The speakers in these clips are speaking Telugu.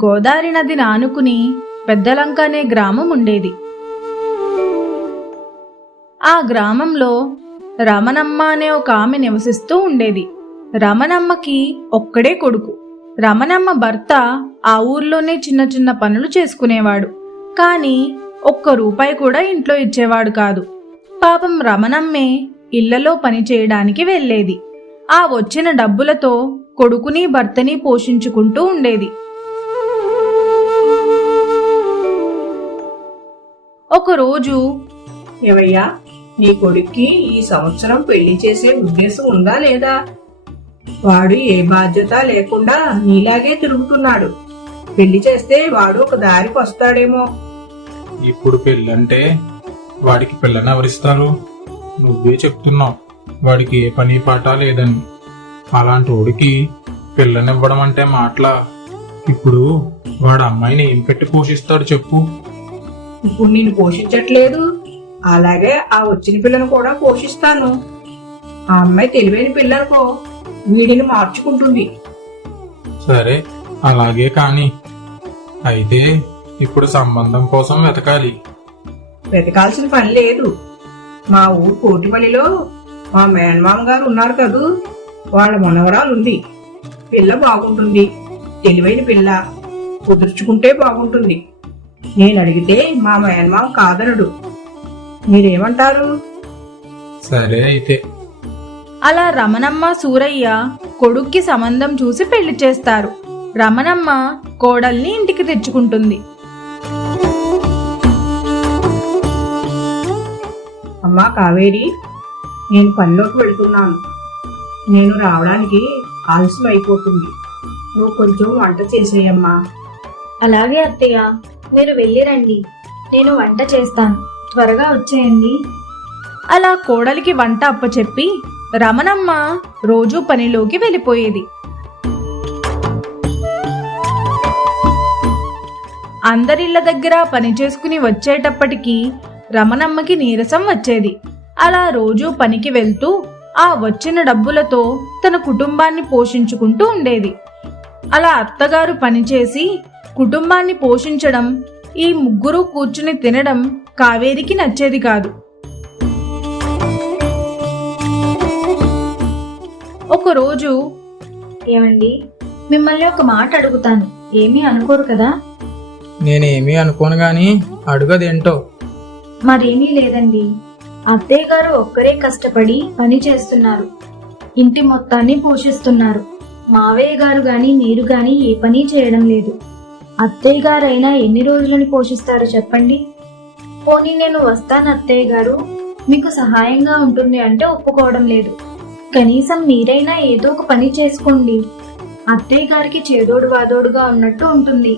గోదావరి నదిని ఆనుకుని పెద్దలంక అనే గ్రామం ఉండేది. ఆ గ్రామంలో రమణమ్మ అనే ఒక ఆమె నివసిస్తూ ఉండేది. రమణమ్మకి ఒక్కడే కొడుకు. రమణమ్మ భర్త ఆ ఊర్లోనే చిన్న చిన్న పనులు చేసుకునేవాడు. కానీ ఒక్క రూపాయి కూడా ఇంట్లో ఇచ్చేవాడు కాదు. పాపం రమణమ్మే ఇళ్లలో పని చేయడానికి వెళ్ళేది. ఆ వచ్చిన డబ్బులతో కొడుకుని భర్తని పోషించుకుంటూ ఉండేది. ఒకరోజు, ఏవయ్యా, నీ కొడుక్కి ఈ సంవత్సరం పెళ్లి చేసే ఉద్దేశం ఉందా లేదా? వాడు ఏ బాధ్యత లేకుండా నీలాగే తిరుగుతున్నాడు. పెళ్లి చేస్తే వాడు ఒక దారికి వస్తాడేమో. ఇప్పుడు పెళ్ళంటే వాడికి పిల్లని ఎవరిస్తారు? నువ్వే చెప్తున్నావు వాడికి ఏ పని పాట లేదని. అలాంటి వాడికి పిల్లనివ్వడం అంటే మాటలా? ఇప్పుడు వాడు అమ్మాయిని ఏం పెట్టి పోషిస్తాడు చెప్పు? ఇప్పుడు నేను పోషించట్లేదు, అలాగే ఆ వచ్చిన పిల్లను కూడా పోషిస్తాను. ఆ అమ్మాయి తెలివైన పిల్లనుకో, వీడిని మార్చుకుంటుంది. సరే, అలాగే కాని. అయితే ఇప్పుడు సంబంధం కోసం వెతకాలి. వెతకాల్సిన పని లేదు. మా ఊరు కోటిపల్లిలో మా మేనమామ గారు ఉన్నారు కదూ, వాళ్ళ మనవరాలు ఉంది. పిల్ల బాగుంటుంది, తెలివైన పిల్ల, కుదుర్చుకుంటే బాగుంటుంది. నేను అడిగితే మా మేనమామ కాదనడు. మీరేమంటారు? సరే అయితే. అలా రమణమ్మ సూరయ్య కొడుక్కి సంబంధం చూసి పెళ్లి చేస్తారు. రమణమ్మ కోడల్ని ఇంటికి తెచ్చుకుంటుంది. అమ్మా కావేరి, నేను పనిలోకి వెళ్తున్నాను. నేను రావడానికి ఆలస్యం అయిపోతుంది. నువ్వు కొంచెం వంట చేసేయమ్మా. అలాగే అత్తయ్య, మీరు వెళ్ళిరండి, నేను వంట చేస్తాను. త్వరగా వచ్చేయండి. అలా కోడలికి వంట అప్పచెప్పి రమణమ్మ రోజూ పనిలోకి వెళ్ళిపోయేది. అందరిళ్ల దగ్గర పని చేసుకుని వచ్చేటప్పటికి రమణమ్మకి నీరసం వచ్చేది. అలా రోజూ పనికి వెళ్తూ ఆ వచ్చిన డబ్బులతో తన కుటుంబాన్ని పోషించుకుంటూ ఉండేది. అలా అత్తగారు పనిచేసి కుటుంబాన్ని పోషించడం, ఈ ముగ్గురు కూర్చుని తినడం కావేరికి నచ్చేది కాదు. ఒకరోజు, ఏమండి, మిమ్మల్ని ఒక మాట అడుగుతాను, ఏమీ అనుకోరు కదా? నేనేమీ అనుకోను గాని అడుగదేంటో. మరేమీ లేదండి, అత్తయ్య గారు ఒక్కరే కష్టపడి పని చేస్తున్నారు, ఇంటి మొత్తాన్ని పోషిస్తున్నారు. మావయ్య గారు గాని మీరు గాని ఏ పని చేయడం లేదు. అత్తయ్య గారైనా ఎన్ని రోజులని పోషిస్తారు చెప్పండి? పోనీ నేను వస్తాను అత్తయ్య గారు, మీకు సహాయంగా ఉంటుంది అంటే ఒప్పుకోవడం లేదు. కనీసం మీరైనా ఏదో ఒక పని చేసుకోండి. అత్తయ్య గారికి చేదోడు వాదోడుగా ఉన్నట్టు ఉంటుంది.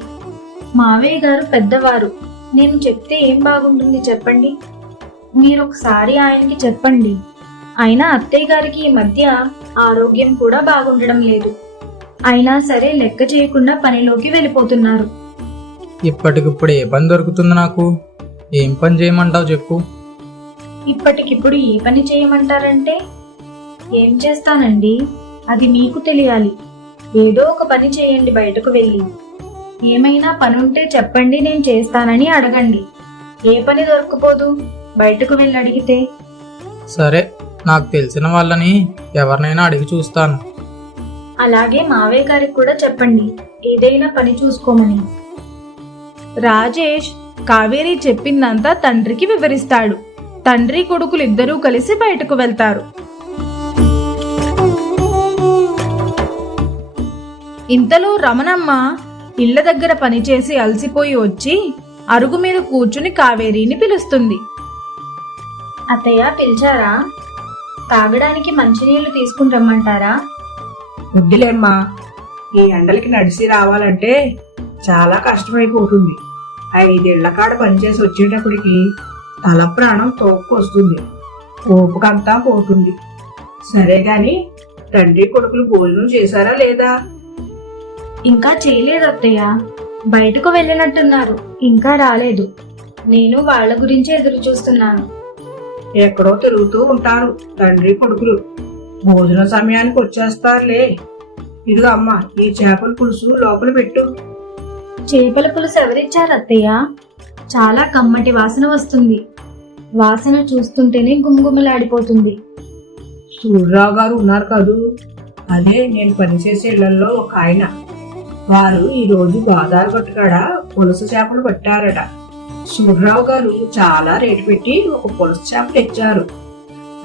మావయ్య గారు పెద్దవారు, నేను చెప్తే ఏం బాగుంటుంది చెప్పండి? మీరు ఒకసారి ఆయనకి చెప్పండి. అయినా అత్తయ్య గారికి ఈ మధ్య ఆరోగ్యం కూడా బాగుండడం లేదు. అయినా సరే లెక్క చేయకుండా పనిలోకి వెళ్ళిపోతున్నారు. ఇప్పటికిప్పుడు ఏ పని దొరుకుతుంది నాకు? ఏం పని చేయమంటావు చెప్పు? ఇప్పటికిప్పుడు ఏ పని చేయమంటారంటే ఏం చేస్తానండి, అది మీకు తెలియాలి. ఏదో ఒక పని చేయండి బయటకు వెళ్ళి. ఏమైనా పనుంటే చెప్పండి, నేను చేస్తానని అడగండి. ఏ పని దొరకపోదు బయటకు వెళ్ళి అడిగితే. సరే, నాకు తెలిసిన వాళ్ళని ఎవరినైనా అడిగి చూస్తాను. అలాగే మావయ్య గారికి కూడా చెప్పండి ఏదైనా పని చూసుకోమని. రాజేష్ కావేరి చెప్పిందంతా తండ్రికి వివరిస్తాడు. తండ్రి కొడుకులు ఇద్దరూ కలిసి బయటకు వెళ్తారు. ఇంతలో రమణమ్మ ఇళ్ల దగ్గర పనిచేసి అలసిపోయి వచ్చి అరుగు మీద కూర్చుని కావేరిని పిలుస్తుంది. అత్తయ్య పిలిచారా? తాగడానికి మంచినీళ్లు తీసుకుని రమ్మంటారా? వద్దులేమ్మా, ఈ ఎండలకి నడిచి రావాలంటే చాలా కష్టమైపోతుంది. 5 ఏళ్ల కాడ పనిచేసి వచ్చేటప్పటికి తల ప్రాణం తోక్కొస్తుంది, ఓపుకంతా పోతుంది. సరే గాని తండ్రి కొడుకులు భోజనం చేశారా లేదా? ఇంకా చేయలేదు అత్తయ్య, బయటకు వెళ్ళినట్టున్నారు, ఇంకా రాలేదు. నేను వాళ్ళ గురించి ఎదురు చూస్తున్నాను. ఎక్కడో తిరుగుతూ ఉంటారు తండ్రి కొడుకులు, భోజన సమయానికి వచ్చేస్తారులే. ఇదిగో అమ్మా, ఈ చేపల పులుసు లోపల పెట్టు. చేపల పులుసు ఎవరిచ్చారు అత్తయ్య? చాలా కమ్మటి వాసన వస్తుంది. వాసన చూస్తుంటేనే గుమగుమలాడిపోతుంది. సూర్యరావు గారు ఉన్నారు కదూ, అదే నేను పనిచేసే ఇళ్లలో ఒక ఆయన. వారు ఈ రోజు గోదావరి గట్టుకాడ పులుసు చేపలు పట్టారట. సూర్యరావు గారు చాలా రేటు పెట్టి ఒక పులుసు చేప తెచ్చారు.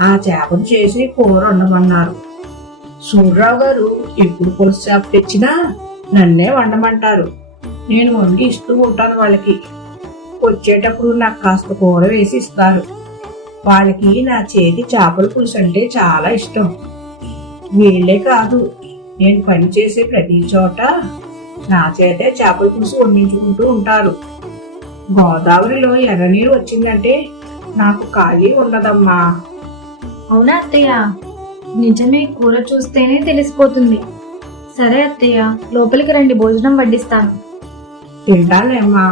ఆ చేపను చేసి కూర వండమన్నారు. సూర్యరావు గారు ఎప్పుడు పులుసు చేప తెచ్చినా నన్నే వండమంటారు. నేను వండి ఇస్తూ ఉంటాను వాళ్ళకి. వచ్చేటప్పుడు నాకు కాస్త కూర వేసి ఇస్తారు. వాళ్ళకి నా చేతి చేపల పులుసు అంటే చాలా ఇష్టం. వీళ్ళే కాదు, నేను పని చేసే ప్రతి చోట నా చేతే చేపల పులుసు వండించుకుంటూ ఉంటారు. గోదావరిలో ఎర్రనీరు వచ్చిందంటే నాకు ఖాళీ ఉండదమ్మా. అవునా అత్తయ్య? నిజమే, కూర చూస్తేనే తెలిసిపోతుంది. సరే అత్తయ్య, లోపలికి రండి, భోజనం వడ్డిస్తాను. తింటానేమ్మా.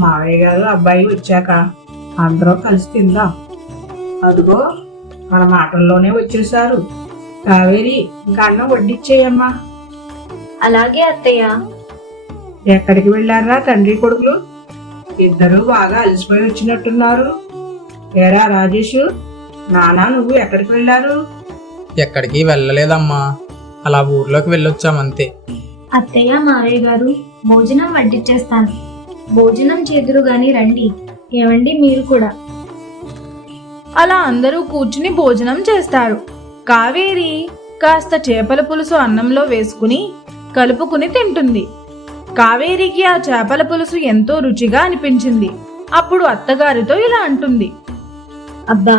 మావయ్య గారు అబ్బాయి వచ్చాక అందరూ కలిసి తిందాం. అదిగో మన మాటల్లోనే వచ్చేసారు. కావేరి, ఇంకా అన్నం వడ్డిచ్చేయమ్మా. అలాగే అత్తయ్య. ఎక్కడికి వెళ్ళారా తండ్రి కొడుకులు? ఇద్దరు బాగా అలసిపోయి వచ్చినట్టున్నారు. ఏరా రాజేష్, నానా నువ్వు ఎక్కడికి వెళ్ళారు? ఎక్కడికి వెళ్ళలేదమ్మా, అలా ఊర్లోకి వెళ్ళొచ్చామంతే. అత్తయ్య, మావయ్య గారు, భోజనం వడ్డిచ్చేస్తాను. భోజనం చేదురు గాని రండి. ఏమండి, మీరు కూడా. అలా అందరూ కూర్చుని భోజనం చేస్తారు. కావేరి కాస్త చేపల పులుసు అన్నంలో వేసుకుని కలుపుకుని తింటుంది. కావేరికి ఆ చేపల పులుసు ఎంతో రుచిగా అనిపించింది. అప్పుడు అత్తగారితో ఇలా అంటుంది. అబ్బా,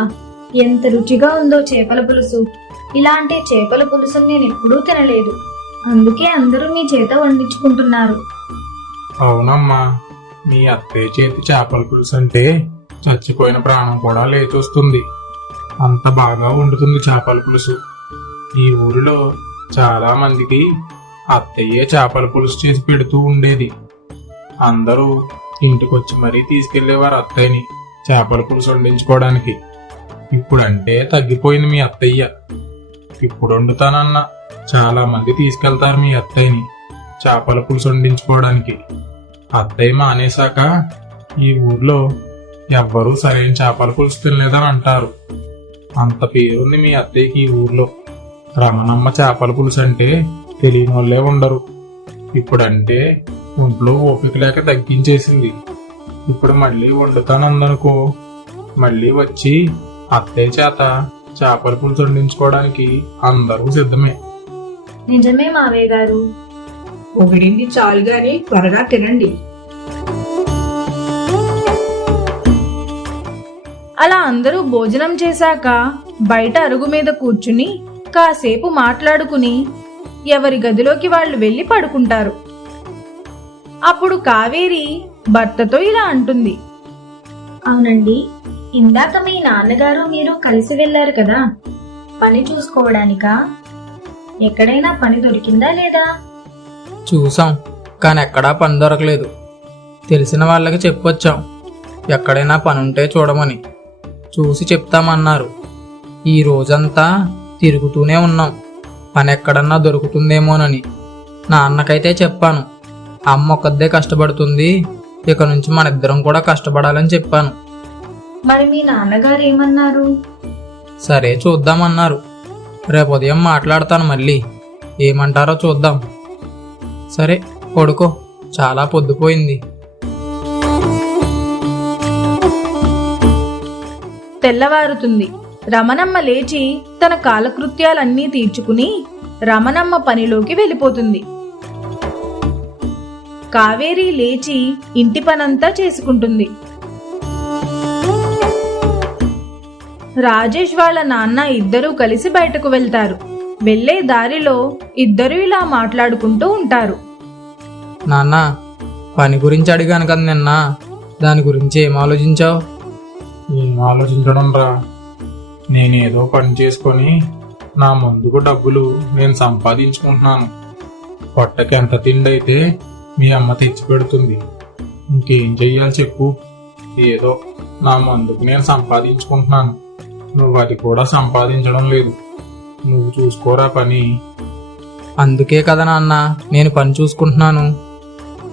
ఎంత రుచిగా ఉందో చేపల పులుసు. ఇలాంటి చేపల పులుసు నేను ఎప్పుడూ తినలేదు. అందుకే అందరూ మీ చేత వండించుకుంటున్నారు. అవునమ్మా, మీ అత్తయ్య చేతి చేపల పులుసు అంటే చచ్చిపోయిన ప్రాణం కూడా లేచొస్తుంది. అంత బాగా వండుతుంది చేపల పులుసు. ఈ ఊరిలో చాలా మందికి అత్తయ్యే చేపల పులుసు చేసి పెడుతూ ఉండేది. అందరూ ఇంటికొచ్చి మరీ తీసుకెళ్లేవారు అత్తయ్యని చేపల పులుసు వండించుకోవడానికి. ఇప్పుడంటే తగ్గిపోయింది మీ అత్తయ్య. ఇప్పుడు వండుతానన్న చాలా మంది తీసుకెళ్తారు మీ అత్తయ్యని చేపల పులుసు వండించుకోవడానికి. అత్తయ్య మానేశాక ఈ ఊర్లో ఎవ్వరూ సరైన చేపల పులుసు తినలేదని అంటారు. అంత పేరుంది మీ అత్తయ్యకి ఈ ఊర్లో. రమణమ్మ చేపల పులుసు అంటే తెలియని వాళ్ళే ఉండరు. ఇప్పుడంటే ఒంట్లో ఓపిక లేక తగ్గించేసింది. ఇప్పుడు మళ్ళీ వండుతానందనుకో, మళ్ళీ వచ్చి అత్తయ్య చేత చేపల పులుసు వండించుకోవడానికి అందరూ సిద్ధమే. నిజమే మావయ్య గారు. పొగిడింది చాలు గాని త్వరగా తినండి. అలా అందరూ భోజనం చేశాక బయట అరుగు మీద కూర్చుని కాసేపు మాట్లాడుకుని ఎవరి గదిలోకి వాళ్ళు వెళ్లి పడుకుంటారు. అప్పుడు కావేరి భర్తతో ఇలా అంటుంది. అవునండి, ఇందాక మీ నాన్నగారు మీరు కలిసి వెళ్లారు కదా, పని చూసుకోవడానికా? ఎక్కడైనా పని దొరికిందా లేదా? చూసాం, కానీ ఎక్కడా పని దొరకలేదు. తెలిసిన వాళ్ళకి చెప్పొచ్చాం, ఎక్కడైనా పని ఉంటే చూడమని. చూసి చెప్తామన్నారు. ఈ రోజంతా తిరుగుతూనే ఉన్నాం, పని ఎక్కడన్నా దొరుకుతుందేమోనని. నాన్నకైతే చెప్పాను, అమ్మ ఒక్కదే కష్టపడుతుంది, ఇక నుంచి మన ఇద్దరం కూడా కష్టపడాలని చెప్పాను. మరి మీ నాన్నగారు ఏమన్నారు? సరే చూద్దామన్నారు. రేపు ఉదయం మాట్లాడతాను మళ్ళీ, ఏమంటారో చూద్దాం. సరే పడుకో, చాలా పొద్దుపోయింది. తెల్లవారుతుంది. రమణమ్మ లేచి తన కాలకృత్యాలన్నీ తీర్చుకుని రమణమ్మ పనిలోకి వెళ్ళిపోతుంది. కావేరి లేచి ఇంటి పనంతా చేసుకుంటుంది. రాజేష్ వాళ్ళ నాన్న ఇద్దరూ కలిసి బయటకు వెళ్తారు. వెళ్లే దారిలో ఇద్దరూ ఇలా మాట్లాడుకుంటూ ఉంటారు. నాన్న, పని గురించి అడిగాను కదా నిన్న, దాని గురించి ఏం ఆలోచించావు? ఏం ఆలోచించడం రా, నేనేదో పని చేసుకొని నా ముందుకు డబ్బులు నేను సంపాదించుకుంటున్నాను. పొట్టకి ఎంత తిండి అయితే మీ అమ్మ తెచ్చి పెడుతుంది. ఇంకేం చెయ్యాలి చెప్పు? ఏదో నా ముందుకు నేను సంపాదించుకుంటున్నాను. నువ్వు అది కూడా సంపాదించడం లేదు. నువ్వు చూసుకోరా పని. అందుకే కదా నాన్న నేను పని చూసుకుంటున్నాను.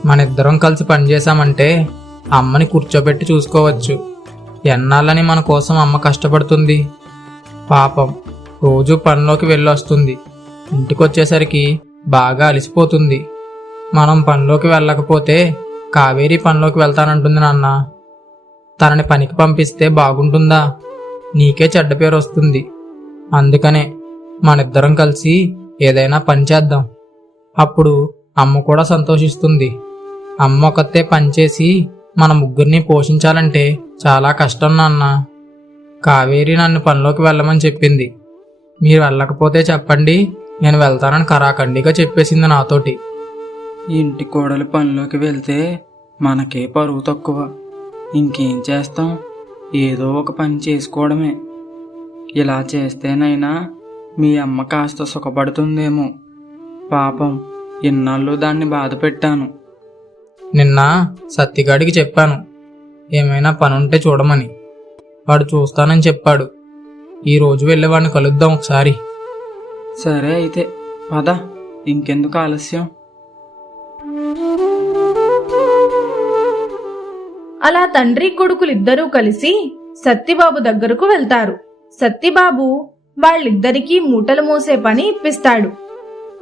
మనిద్దరం కలిసి పనిచేశామంటే అమ్మని కూర్చోబెట్టి చూసుకోవచ్చు. ఎన్నాళ్ళని మన కోసం అమ్మ కష్టపడుతుంది. పాపం రోజు పనిలోకి వెళ్ళొస్తుంది. ఇంటికొచ్చేసరికి బాగా అలసిపోతుంది. మనం పనిలోకి వెళ్ళకపోతే కావేరి పనిలోకి వెళ్తానంటుంది నాన్న. తనని పనికి పంపిస్తే బాగుంటుందా? నీకే చెడ్డ పేరు వస్తుంది. అందుకనే మనిద్దరం కలిసి ఏదైనా పని చేద్దాం. అప్పుడు అమ్మ కూడా సంతోషిస్తుంది. అమ్మ ఒకతే పనిచేసి మన ముగ్గురిని పోషించాలంటే చాలా కష్టం నాన్న. కావేరి నన్ను పనిలోకి వెళ్ళమని చెప్పింది. మీరు వెళ్ళకపోతే చెప్పండి, నేను వెళ్తానని కరాఖండిగా చెప్పేసింది నాతోటి. ఇంటి కోడలు పనిలోకి వెళ్తే మనకే పరువు తక్కువ. ఇంకేం చేస్తాం, ఏదో ఒక పని చేసుకోవడమే. ఇలా చేస్తేనైనా మీ అమ్మ కాస్త సుఖపడుతుందేమో. పాపం ఇన్నాళ్ళు దాన్ని బాధ పెట్టాను. నిన్న సత్తిగాడికి చెప్పాను ఏమైనా పనుంటే చూడమని. వాడు చూస్తానని చెప్పాడు. ఈరోజు వెళ్ళి వాడిని కలుద్దాం ఒకసారి. సరే అయితే పద, ఇంకెందుకు ఆలస్యం. అలా తండ్రి కొడుకులిద్దరూ కలిసి సత్తిబాబు దగ్గరకు వెళ్తారు. సత్తిబాబు వాళ్ళిద్దరికీ మూటలు మోసే పని ఇప్పిస్తాడు.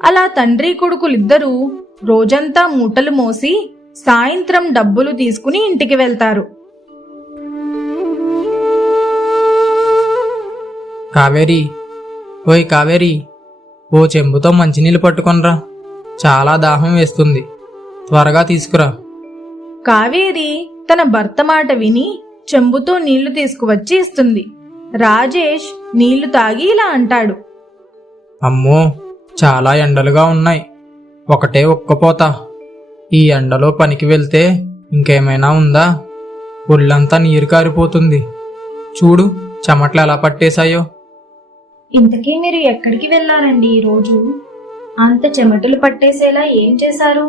అలా తండ్రి కొడుకులిద్దరూ రోజంతా మూటలు మోసి సాయంత్రం డబ్బులు తీసుకుని ఇంటికి వెళ్తారు. కావేరి, ఓయ్ కావేరి, ఓ చెంబుతో మంచినీళ్ళు పట్టుకొనరా. చాలా దాహం వేస్తుంది, త్వరగా తీసుకురా. కావేరి తన భర్త మాట విని చెంబుతో నీళ్లు తీసుకువచ్చి ఇస్తుంది. రాజేష్ నీళ్లు తాగి ఇలా అంటాడు. అమ్మో, చాలా ఎండలుగా ఉన్నాయి. ఒకటే ఒక్కపోతా. ఈ ఎండలో పనికి వెళ్తే ఇంకేమైనా ఉందా? ఒళ్ళంతా నీరు కారిపోతుంది. చూడు చెమట్లు ఎలా పట్టేశాయో. ఇంతకీ మీరు ఎక్కడికి వెళ్ళారండి ఈరోజు? అంత చెమటలు పట్టేసేలా ఏం చేశారు?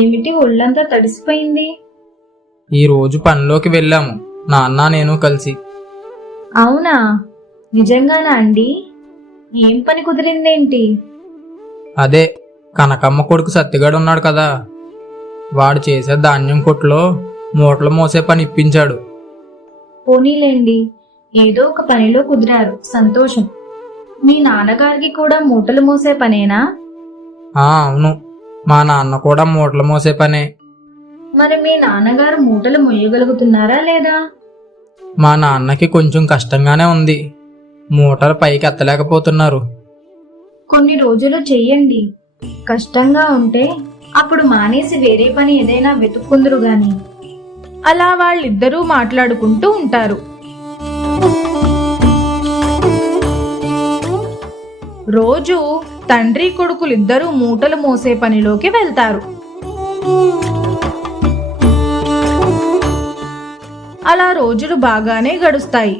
ఏమిటి ఒళ్ళంతా తడిసిపోయింది? ఈరోజు పనిలోకి వెళ్ళాము, నాన్న నేను కలిసి. అవునా? నిజంగానా అండి? ఏం పని కుదిరిందేంటి? అదే కనకమ్మ కొడుకు సత్తిగాడు ఉన్నాడు కదా, వాడు చేసే ధాన్యం కొట్లో మూటలు మోసే పని ఇప్పించాడు. పోనీలేండి, ఏదో ఒక పనిలో కుదిరారు, సంతోషం. మీ నాన్నగారికి కూడా మూటలు మోసే పనేనా? అవును, మా నాన్న కూడా మూటలు మోసే పనే. మరి మీ నాన్నగారు మూటలు మొయ్యగలుగుతున్నారా లేదా? మా నాన్నకి కొంచెం కష్టంగానే ఉంది. మూటలు పైకి ఎత్తలేకపోతున్నారు. కొన్ని రోజులు చెయ్యండి. కష్టంగా ఉంటే అప్పుడు మానేసి వేరే పని ఏదైనా వెతుక్కుందురు గాని. అలా వాళ్ళిద్దరూ మాట్లాడుకుంటూ ఉంటారు. రోజు తండ్రి కొడుకులిద్దరూ మూటలు మోసే పనిలోకి వెళ్తారు. అలా రోజులు బాగానే గడుస్తాయి.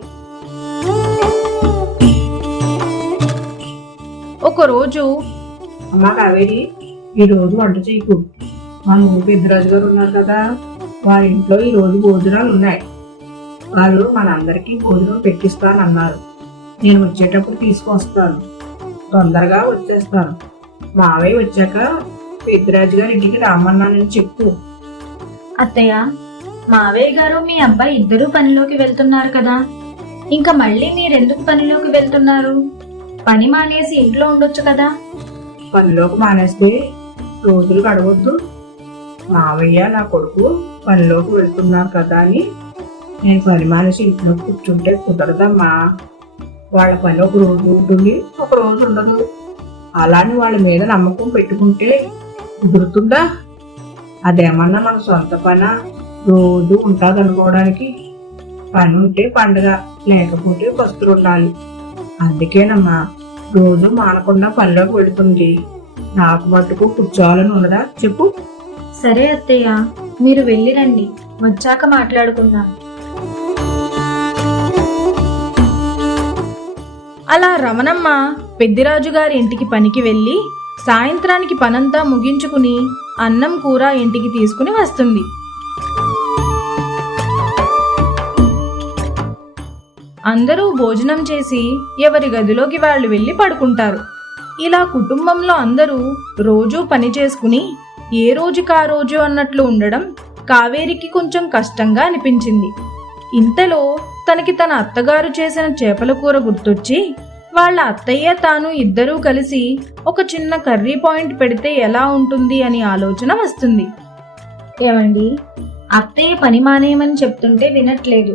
ఒకరోజు, అమ్మా కావేరి, ఈ రోజు వంట చేయకు. మా ఊరు పెద్దరాజు గారు ఉన్నారు కదా, వారి ఇంట్లో ఈ రోజు భోజనాలు ఉన్నాయి. వాళ్ళు మనందరికీ భోజనం పెట్టిస్తానన్నారు. నేను వచ్చేటప్పుడు తీసుకొస్తాను. తొందరగా వచ్చేస్తాను. మావయ్య వచ్చాక పెద్దరాజు గారి ఇంటికి రామన్నానని చెప్పు. అత్తయ్య, మావయ్య గారు మీ అబ్బాయి ఇద్దరూ పనిలోకి వెళ్తున్నారు కదా, ఇంకా మళ్ళీ మీరెందుకు పనిలోకి వెళ్తున్నారు? పని మానేసి ఇంట్లో ఉండొచ్చు కదా. పనిలోకి మానేస్తే రోజులు గడవద్దు. మావయ్య నా కొడుకు పనిలోకి వెళ్తున్నారు కదా అని నేను పని మానేసి ఇంట్లో కూర్చుంటే కుదరదమ్మా. వాళ్ళ పని ఒక రోజు ఉంటుంది, ఒక రోజు ఉండదు. అలాని వాళ్ళ మీద నమ్మకం పెట్టుకుంటే కుదురుతుందా? అదేమన్నా మన సొంత పని రోజు ఉంటుంది అనుకోవడానికి? పని ఉంటే పండగ, లేకపోతే పస్తులు ఉండాలి. అందుకేనమ్మా రోజు మానకుండా పనిలోకి వెళుతుంది. నాకు మట్టుకు కూర్చోవాలని ఉన్నదా చెప్పు? సరే అత్తయ్య, మీరు వెళ్ళిరండి, వచ్చాక మాట్లాడుకుందాం. అలా రమణమ్మ పెద్దిరాజు గారి ఇంటికి పనికి వెళ్ళి సాయంత్రానికి పనంతా ముగించుకుని అన్నం కూర ఇంటికి తీసుకుని వస్తుంది. అందరూ భోజనం చేసి ఎవరి గదిలోకి వాళ్ళు వెళ్ళి పడుకుంటారు. ఇలా కుటుంబంలో అందరూ రోజూ పని చేసుకుని ఏ రోజుకా రోజు అన్నట్లు ఉండడం కావేరికి కొంచెం కష్టంగా అనిపించింది. ఇంతలో తనకి తన అత్తగారు చేసిన చేపల కూర గుర్తొచ్చి వాళ్ళ అత్తయ్య తాను ఇద్దరూ కలిసి ఒక చిన్న కర్రీ పాయింట్ పెడితే ఎలా ఉంటుంది అని ఆలోచన వస్తుంది. ఏమండి, అత్తయ్య పని మానేయమని చెప్తుంటే వినట్లేదు.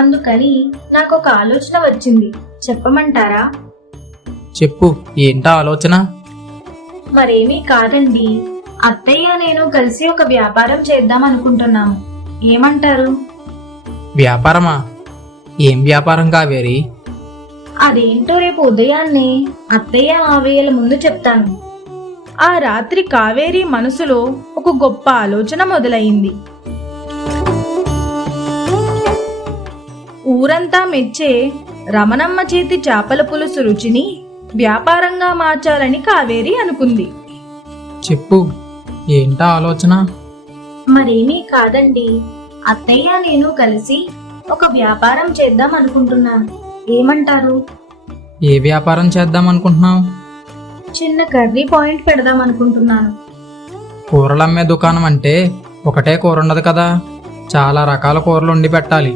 అందుకని నాకు ఒక ఆలోచన వచ్చింది, చెప్పమంటారా? చెప్పు, ఏంటా ఆలోచన? మరేమీ కాదండి, అత్తయ్య నేను కలిసి ఒక వ్యాపారం చేద్దాం అనుకుంటున్నాము. ఏమంటారు? వ్యాపారమా? ఏం వ్యాపారం కావేరి? అదేంటో రేపు ఉదయాన్నే అత్తయ్య మావయ్యల ముందు చెప్తాను. ఆ రాత్రి కావేరి మనసులో ఒక గొప్ప ఆలోచన మొదలైంది. ఊరంతా మెచ్చే రమణమ్మ చేతి చేపల పులుసు రుచిని వ్యాపారంగా మార్చాలని కావేరి అనుకుంది. చెప్పు, ఏంటా ఆలోచన? మరేమీ కాదండి, అత్తయ్య నేను కలిసి ఒక వ్యాపారం చేద్దాం అనుకుంటున్నాను. ఏమంటారు? ఏ వ్యాపారం చేద్దాం అనుకుంటున్నావు? చిన్న కర్రీ పాయింట్ పెడదాం అనుకుంటున్నాను. కూరలమ్మే దుకాణం అంటే ఒకటే కూర ఉండదు కదా, చాలా రకాల కూరలు వండి పెట్టాలి.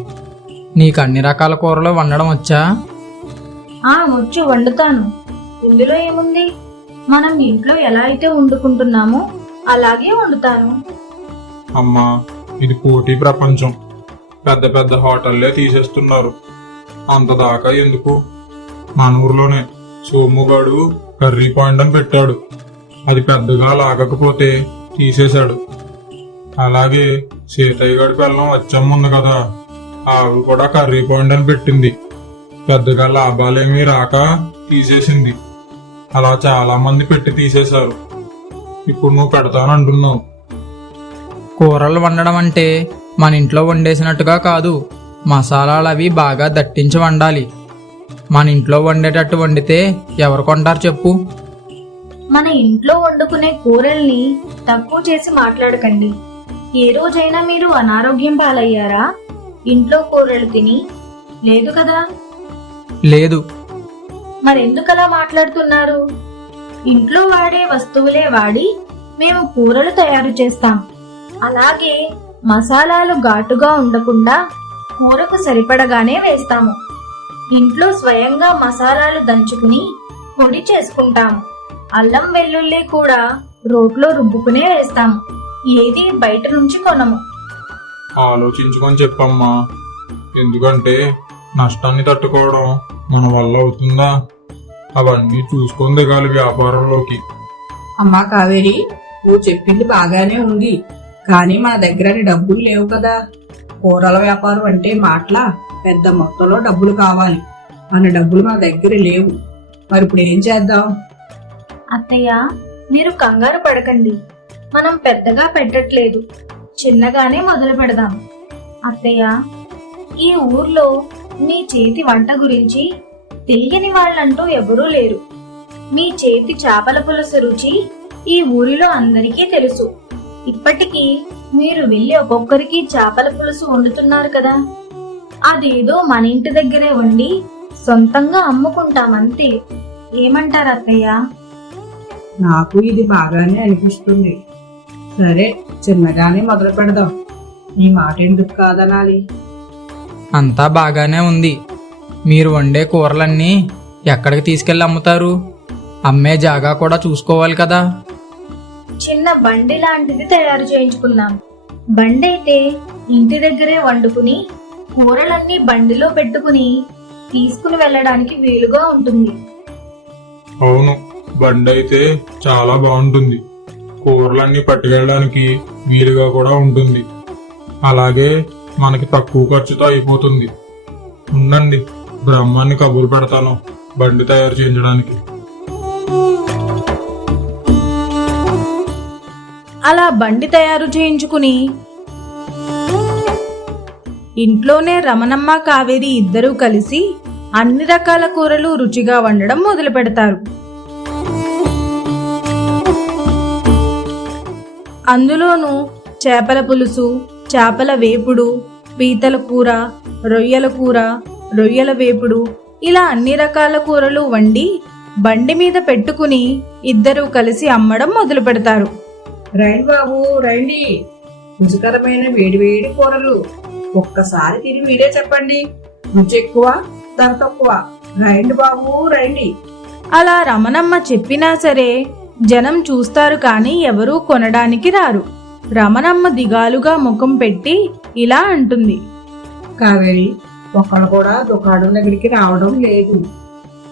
నీకు అన్ని రకాల కూరలు వండడం వచ్చా? వచ్చు, వండుతాను. ఇందులో ఏముంది? మనం ఇంట్లో ఎలా అయితే వండుకుంటున్నామో అలాగే వండుతాను. అమ్మా, ఇది పోటీ ప్రపంచం. పెద్ద పెద్ద హోటల్లే తీసేస్తున్నారు. అంతదాకా ఎందుకు? మన ఊర్లోనే సోముగాడు కర్రీ పాయింట్ అని పెట్టాడు. అది పెద్దగా లాగకపోతే తీసేశాడు. అలాగే సీతయ్య గడి పిల్లం వచ్చమ్మ ఉంది కదా, ఆవిడ కూడా కర్రీ పాయింట్ అని పెట్టింది. పెద్దగా లాభాలేమీ రాక తీసేసింది. అలా చాలా మంది పెట్టి తీసేశారు. ఇప్పుడు నువ్వు పెడతానంటున్నావు. కూరలు వండడం అంటే మన ఇంట్లో వండేసినట్టుగా కాదు, మసాలాలు అవి బాగా దట్టించి వండాలి. మన ఇంట్లో వండేటట్టు వండితే ఎవరు కొంటారు చెప్పు? మన ఇంట్లో వండుకునే కూరల్ని తక్కువ చేసి మాట్లాడకండి. ఏ రోజైనా మీరు అనారోగ్యం పాలయ్యారా ఇంట్లో కూరలు తిని? లేదు కదా. లేదు. మరెందుకలా మాట్లాడుతున్నారు? ఇంట్లో వాడే వస్తువులే వాడి మేము కూరలు తయారు చేస్తాం. అలాగే మసాలాలు ఘాటుగా ఉండకుండా కూరకు సరిపడగానే వేస్తాము. ఇంట్లో స్వయంగా మసాలాలు దంచుకుని పొడి చేసుకుంటాము. అల్లం వెల్లుల్లి కూడా రోట్లో రుబ్బుకునే వేస్తాము. ఏది బయట నుంచి కొనము. ఆలోచించుకొని చెప్పమ్మా. ఎందుకంటే నష్టాన్ని తట్టుకోవడం మన వల్ల అవుతుందా? అవన్నీ చూసుకొని దిగాలి వ్యాపారంలోకి. అమ్మా కావేరి, నువ్వు చెప్పింది బాగానే ఉంది, కానీ మన దగ్గర డబ్బులు లేవు కదా. కూరల వ్యాపారం అంటే మాటలా, పెద్ద మొత్తంలో డబ్బులు కావాలి. మన డబ్బులు మన దగ్గర లేవు. మరి ఇప్పుడు ఏం చేద్దాం? అత్తయ్య, మీరు కంగారు పడకండి. మనం పెద్దగా పెట్టట్లేదు, చిన్నగానే మొదలు పెడదాం. అత్తయ్య, ఈ ఊర్లో మీ చేతి వంట గురించి తెలియని వాళ్ళంటూ ఎవరూ లేరు. మీ చేతి చేపల పులుసు రుచి ఈ ఊరిలో అందరికీ తెలుసు. ఇప్పటికీ మీరు వెళ్ళి ఒక్కొక్కరికి చేపల పులుసు వండుతున్నారు కదా. అదేదో మన ఇంటి దగ్గరే వండి సొంతంగా అమ్ముకుంటామంతే. ఏమంటారు అత్తయ్య? నాకు ఇది బాగానే అనిపిస్తుంది. సరే, చిన్నగానే మొదలు పెడదాం. నీ మాట ఎందుకు కాదనాలి? అంతా బాగానే ఉంది. మీరు వండే కూరలన్నీ ఎక్కడికి తీసుకెళ్ళి అమ్ముతారు? అమ్మే జాగా కూడా చూసుకోవాలి కదా. చిన్న బండి లాంటిది తయారు చేయించుకున్నాం. బండి అయితే ఇంటి దగ్గరే వండుకుని కూరలన్నీ బండిలో పెట్టుకుని తీసుకుని వెళ్ళడానికి వీలుగా ఉంటుంది. అవును, బండి అయితే చాలా బాగుంటుంది. కూరలన్నీ పట్టుకెళ్ళడానికి వీలుగా కూడా ఉంటుంది. అలాగే మనకి తక్కువ ఖర్చుతో అయిపోతుంది. ఉండండి, బ్రహ్మాన్ని కబురు పెడతాను బండి తయారు చేయించడానికి. అలా బండి తయారు చేయించుకుని ఇంట్లోనే రమణమ్మ కావేరి ఇద్దరూ కలిసి అన్ని రకాల కూరలు రుచిగా వండడం మొదలు పెడతారు. అందులోనూ చేపల పులుసు, చేపల వేపుడు, పీతల కూర, రొయ్యల కూర, రొయ్యల వేపుడు, ఇలా అన్ని రకాల కూరలు వండి బండి మీద పెట్టుకుని ఇద్దరూ కలిసి అమ్మడం మొదలు పెడతారు. రండి బాబు రండి, రుచికరమైన వేడివేడి కూరలు. ఒక్కసారి తిని మీరే చెప్పండి, రుచి ఎక్కువ ధర తక్కువ. రండి బాబు రండి. అలా రమణమ్మ చెప్పినా సరే జనం చూస్తారు కానీ ఎవరూ కొనడానికి రారు. రమణమ్మ దిగాలుగా ముఖం పెట్టి ఇలా అంటుంది. కావేరి, ఒక్కడు కూడా దుకాణం దగ్గరికి రావడం లేదు.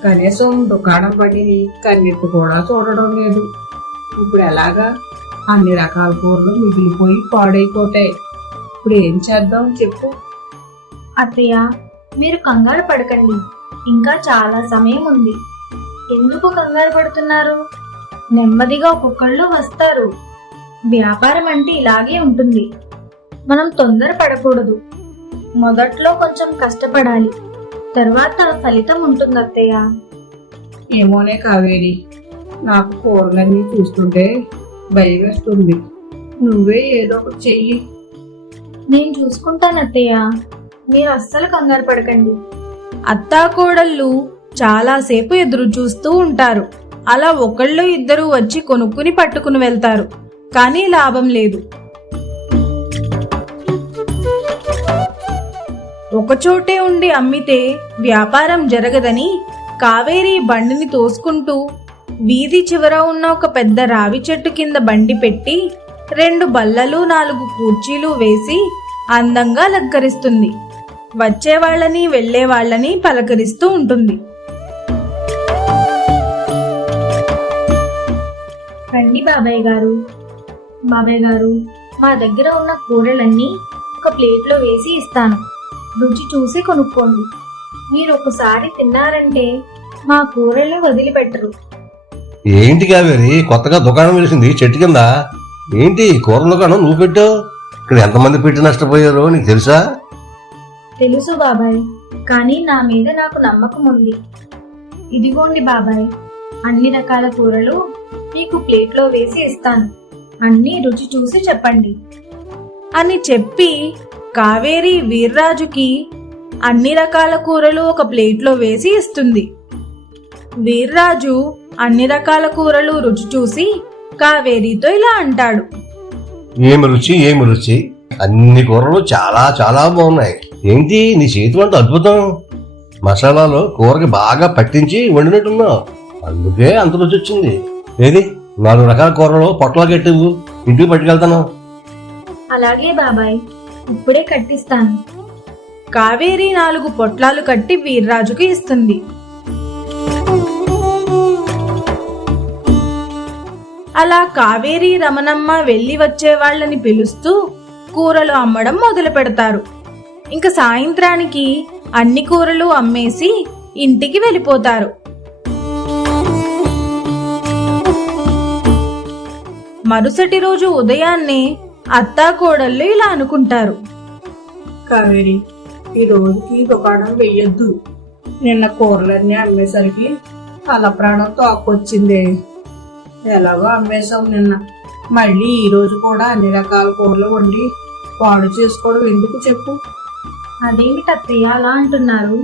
కనీసం దుకాణం బండిని కన్నెత్తి కూడా చూడడం లేదు. ఇప్పుడు ఎలాగా? అన్ని రకాల కూరలు మిగిలిపోయి పాడైపోతాయి. ఇప్పుడు ఏం చేద్దాం చెప్పు. అత్తయ్య, మీరు కంగారు పడకండి, ఇంకా చాలా సమయం ఉంది. ఎందుకు కంగారు పడుతున్నారు? నెమ్మదిగా ఒక్కొక్కళ్ళు వస్తారు. వ్యాపారం అంటే ఇలాగే ఉంటుంది. మనం తొందర పడకూడదు. మొదట్లో కొంచెం కష్టపడాలి, తర్వాత ఫలితం ఉంటుంది అత్తయ్య. ఏమోనే కావేరి, నాకు కూరలన్నీ చూస్తుంటే భయం వేస్తుంది. నువ్వే ఏదో ఒకటి చెయ్యి. నేను చూసుకుంటాను అత్తయ్య, మీరు అస్సలు కంగారు పడకండి. అత్తాకోడళ్ళు చాలాసేపు ఎదురు చూస్తూ ఉంటారు. అలా ఒకళ్ళు ఇద్దరు వచ్చి కొనుక్కుని పట్టుకుని వెళ్తారు, కానీ లాభం లేదు. ఒకచోటే ఉండి అమ్మితే వ్యాపారం జరగదని కావేరి బండిని తోసుకుంటూ వీధి చివర ఉన్న ఒక పెద్ద రావి చెట్టు కింద బండి పెట్టి 2 బల్లలు 4 కుర్చీలు వేసి అందంగా అలంకరిస్తుంది. వచ్చేవాళ్ళని వెళ్లేవాళ్ళని పలకరిస్తూ ఉంటుంది. రండి బాబాయ్ గారు. బాబాయ్ గారు, మా దగ్గర ఉన్న కూరలన్నీ ఒక ప్లేట్లో వేసి ఇస్తాను. రుచి చూసి కొనుక్కోండి. మీరు ఒకసారి తిన్నారంటే మా కూరల్ని వదిలిపెట్టరు. ఏంటి కావేరి, కొత్తగా దుకాణం వేసింది చెట్టు కింద? ఏంటి కూర దుకాణం నువ్వు పెట్టావు? ఇక్కడ ఎంతమంది పెట్టి నష్టపోయారో నీకు తెలుసా? తెలుసు బాబాయ్, కానీ నా మీద నాకు నమ్మకం ఉంది. ఇదిగోండి బాబాయ్, అన్ని రకాల కూరలు మీకు ప్లేట్లో వేసి ఇస్తాను. అన్నీ రుచి చూసి చెప్పండి అని చెప్పి కావేరి వీర్రాజుకి అన్ని రకాల కూరలు ఒక ప్లేట్లో వేసి ఇస్తుంది. వీర్రాజు అన్ని రకాల కూరలు రుచి చూసి కావేరితో ఇలా అంటాడు. ఏమి రుచి, ఏమి రుచి! అన్ని కూరలు చాలా చాలా బాగున్నాయి. ఏంటి నీ చేతి వంట అద్భుతం! మసాలాలో కూరకి బాగా పట్టించి వండినట్టున్నావు, అందుకే అంత రుచి వచ్చింది. ఏది 4 రకాల కూరలు పొట్టలో కట్టివు, ఇంటికి పట్టుకెళ్తాను. అలాగే బాబాయ్, ఇప్పుడే కట్టిస్తాను. కావేరి 4 పొట్లాలు కట్టి వీర్రాజుకు ఇస్తుంది. అలా కావేరి రమణమ్మ వెళ్లి వచ్చే వాళ్ళని పిలుస్తూ కూరలు అమ్మడం మొదలు పెడతారు. ఇంక సాయంత్రానికి అన్ని కూరలు అమ్మేసి ఇంటికి వెళ్ళిపోతారు. మరుసటి రోజు ఉదయాన్నే అత్తాకోడళ్ళు ఇలా అనుకుంటారు. కావేరి, ఈ రోజుకి దుకాణం వెయ్యొద్దు. నిన్న కూరలన్నీ అమ్మేసరికి తల ప్రాణం తోకొచ్చిందే. ఎలాగో అమ్మేశాం నిన్న. మళ్ళీ ఈ రోజు కూడా అన్ని రకాల కూరలు వండి పాడు చేసుకోవడం ఎందుకు చెప్పు. అదేమిటి అత్తయ్య అలా అంటున్నారు?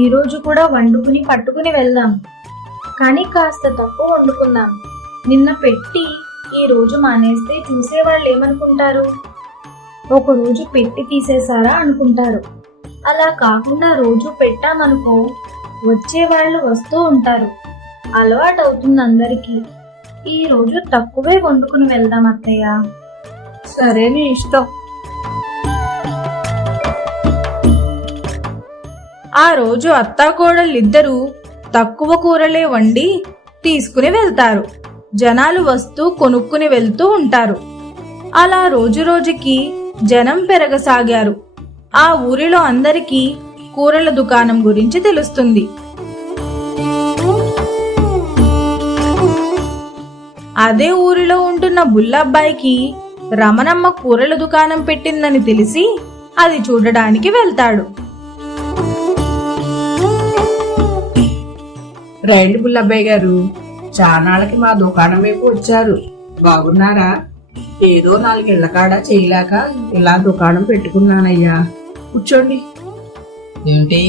ఈ రోజు కూడా వండుకుని పట్టుకుని వెళ్దాం, కానీ కాస్త తక్కువ వండుకుందాం. నిన్న పెట్టి ఈ రోజు మానేస్తే చూసేవాళ్ళు ఏమనుకుంటారు? ఒక రోజు పెట్టి తీసేశారా అనుకుంటారు. అలా కాకుండా రోజు పెట్టామనుకో, వచ్చేవాళ్ళు వస్తూ ఉంటారు. అలవాటు అవుతుంది అందరికీ. ఈ రోజు తక్కువే వండుకుని వెళ్దాం అత్తయ్య. సరే, నీ ఇష్టం. ఆ రోజు అత్తాకోడళ్ళిద్దరూ తక్కువ కూరలే వండి తీసుకుని వెళ్తారు. జనాలు వస్తూ కొనుక్కుని వెళ్తూ ఉంటారు. అలా రోజురోజుకి జనం పెరగసాగారు. ఆ ఊరిలో అందరికీ కూరల దుకాణం గురించి తెలుస్తుంది. అదే ఊరిలో ఉంటున్న బుల్లబ్బాయికి రమణమ్మ కూరల దుకాణం పెట్టిందని తెలిసి అది చూడడానికి వెళ్తాడు. రైలు బుల్లబ్బాయి గారు, చానాళ్ళకి మా దుకాణం వైపు వచ్చారు. బాగున్నారా? ఏదో 4 ఇళ్ల కాడ చేయలేక ఇలా దుకాణం పెట్టుకున్నానయ్యా. కూర్చోండి. ఏంటి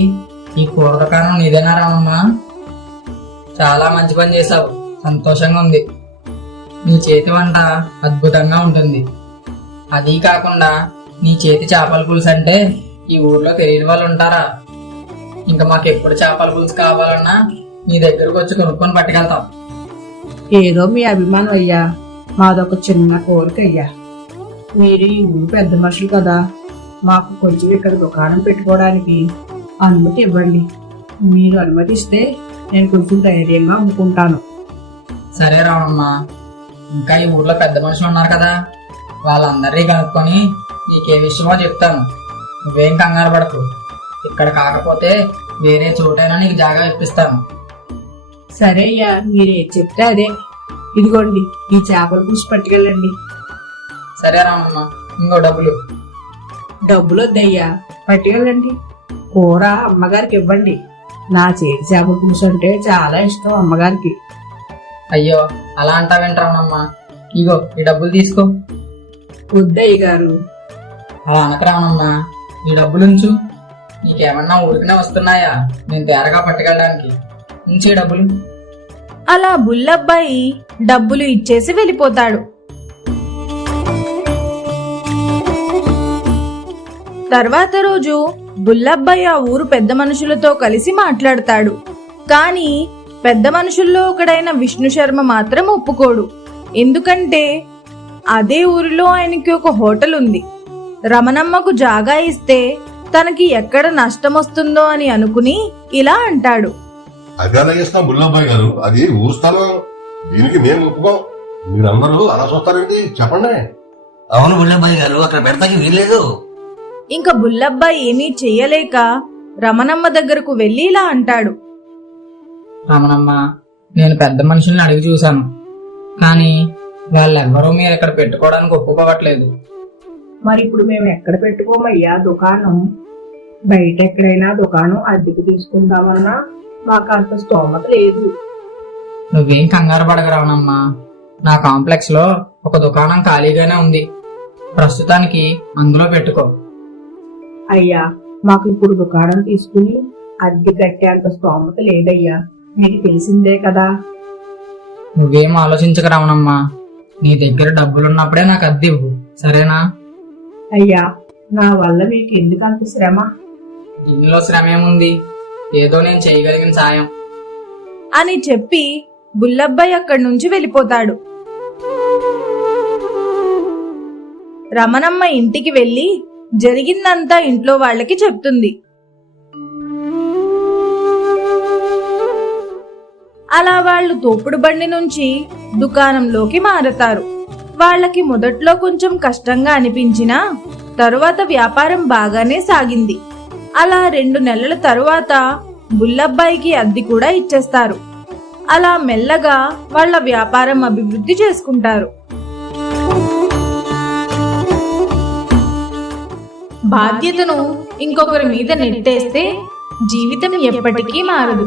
ఈ కూర దుకాణం నీదేనా రామమ్మ? చాలా మంచి పని చేశావు, సంతోషంగా ఉంది. నీ చేతి వంట అద్భుతంగా ఉంటుంది. అదీ కాకుండా నీ చేతి చేపల పులుసు అంటే ఈ ఊర్లో తెలియని వాళ్ళు ఉంటారా? ఇంకా మాకు ఎప్పుడు చేపల పులుసు కావాలన్నా నీ దగ్గరకు వచ్చి కొనుక్కొని పట్టుకెళ్తాం. ఏదో మీ అభిమానం అయ్యా, మాదొక చిన్న కోరిక అయ్యా. మీరు ఈ ఊరు పెద్ద మనుషులు కదా, మాకు కొంచెం ఇక్కడ దుకాణం పెట్టుకోవడానికి అనుమతి ఇవ్వండి. మీరు అనుమతిస్తే నేను కొంచెం ధైర్యంగా అమ్ముకుంటాను. సరే రావమ్మా, ఇంకా ఈ ఊర్లో పెద్ద మనుషులు ఉన్నారు కదా, వాళ్ళందరినీ కనుక్కొని నీకే విషయమో చెప్తాను. నువ్వేం కంగారు పడకు. ఇక్కడ కాకపోతే వేరే చోటైనా నీకు జాగా ఇప్పిస్తాను. సరే అయ్యా, మీరేం చెప్తే అదే. ఇదిగోండి, ఈ చేపల పులుసు పట్టుకెళ్ళండి. సరే రామమ్మ, ఇంకో డబ్బులు. డబ్బులు వద్దయ్యా, పట్టుకెళ్ళండి. కూర అమ్మగారికి ఇవ్వండి. నా చేతి చేపల పులుసు అంటే చాలా ఇష్టం అమ్మగారికి. అయ్యో, అలా అంటావేంటి రామమ్మ? ఇగో ఈ డబ్బులు తీసుకో. వద్దయ్య గారు. అలా అనక రామమ్మ, ఈ డబ్బులుంచు. నీకేమన్నా ఊరికనే వస్తున్నాయా నేను తేరగా పట్టుకెళ్ళడానికి? ఉంచే డబ్బులు. అలా బుల్లబ్బాయి డబ్బులు ఇచ్చేసి వెళ్ళిపోతాడు. తర్వాత రోజు బుల్లబ్బాయి ఆ ఊరు పెద్ద మనుషులతో కలిసి మాట్లాడతాడు. కానీ పెద్ద మనుషుల్లో ఒకడైన విష్ణు శర్మ మాత్రం ఒప్పుకోడు. ఎందుకంటే అదే ఊరిలో ఆయనకి ఒక హోటల్ ఉంది. రమణమ్మకు జాగా ఇస్తే తనకి ఎక్కడ నష్టం వస్తుందో అని అనుకుని ఇలా అంటాడు. అది అలాగేస్తాం బుల్లబ్బాయి గారు, అది ఊరు స్థలం, దీనికి మేము ఒప్పుకోం. మీరందరూ అలా చూస్తారండి, చెప్పండి. అవును బుల్లబ్బాయి గారు, అక్కడ పెడతాకి వీల్లేదు. ఇంకా బుల్లబ్బాయి ఏమీ చెయ్యలేక రమణమ్మ దగ్గరకు వెళ్లి ఇలా అంటాడు. రమణమ్మ, నేను పెద్ద మనుషుల్ని అడిగి చూశాను, కానీ వాళ్ళెవ్వరూ మీరు ఇక్కడ పెట్టుకోవడానికి ఒప్పుకోవట్లేదు. మరి ఇప్పుడు మేము ఎక్కడ పెట్టుకోమయ్యా దుకాణం? బయట ఎక్కడైనా దుకాణం అద్దెకు తీసుకుందామన్నా మాకు అంత స్తోమత లేదు. నువ్వేం కంగారు పడక రమణమ్మ, నా కాంప్లెక్స్ లో ఒక దుకాణం ఖాళీగానే ఉంది. ప్రస్తుతానికి అందులో పెట్టుకో. అయ్యా, మాకు ఇప్పుడు దుకాణం తీసుకుని అద్దె కట్టే అంత స్తోమత లేదయ్యా, మీకు తెలిసిందే కదా. నువ్వేం ఆలోచించక రమణమ్మ, నీ దగ్గర డబ్బులున్నప్పుడే నాకు అద్దె ఇవ్వు, సరేనా? అయ్యా, నా వల్ల మీకు ఎందుకు అంత శ్రమ? దీనిలో శ్రమ ఏముంది, ఏదో నేను చేయగలిగిన సాయం అని చెప్పి బుల్లబ్బాయి అక్కడి నుంచి వెళ్ళిపోతాడు. రమణమ్మ ఇంటికి వెళ్లి జరిగిందంతా ఇంట్లో వాళ్ళకి చెప్తుంది. అలా వాళ్ళు తోపుడు బండి నుంచి దుకాణంలోకి మారతారు. వాళ్ళకి మొదట్లో కొంచెం కష్టంగా అనిపించినా తరువాత వ్యాపారం బాగానే సాగింది. అలా 2 నెలల తరువాత బుల్లబ్బాయికి అద్దె కూడా ఇచ్చేస్తారు. అలా మెల్లగా వాళ్ళ వ్యాపారం అభివృద్ధి చేసుకుంటారు. బాధ్యతను ఇంకొకరి మీద నెట్టేస్తే జీవితం ఎప్పటికీ మారదు.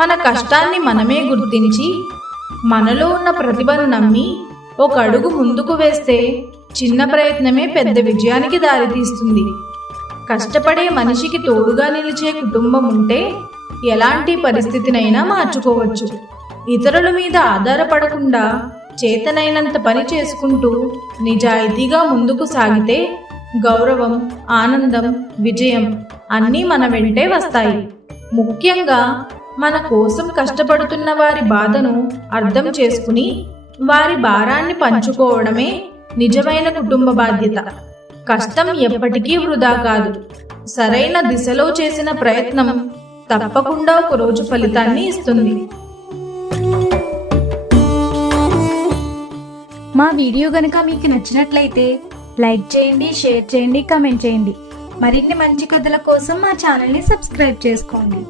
మన కష్టాన్ని మనమే గుర్తించి మనలో ఉన్న ప్రతిభను నమ్మి ఒక అడుగు ముందుకు వేస్తే చిన్న ప్రయత్నమే పెద్ద విజయానికి దారితీస్తుంది. కష్టపడే మనిషికి తోడుగా నిలిచే కుటుంబం ఉంటే ఎలాంటి పరిస్థితినైనా మార్చుకోవచ్చు. ఇతరుల మీద ఆధారపడకుండా చేతనైనంత పని చేసుకుంటూ నిజాయితీగా ముందుకు సాగితే గౌరవం, ఆనందం, విజయం అన్నీ మన వెంటే వస్తాయి. ముఖ్యంగా మన కోసం కష్టపడుతున్న వారి బాధను అర్థం చేసుకుని వారి భారాన్ని పంచుకోవడమే నిజమైన కుటుంబ బాధ్యత. కష్టం ఎప్పటికీ వృధా కాదు. సరైన దిశలో చేసిన ప్రయత్నం తప్పకుండా ఒక రోజు ఫలితాన్ని ఇస్తుంది. మా వీడియో గనుక మీకు నచ్చినట్లయితే లైక్ చేయండి, షేర్ చేయండి, కామెంట్ చేయండి. మరిన్ని మంచి కథల కోసం మా ఛానల్ని సబ్స్క్రైబ్ చేసుకోండి.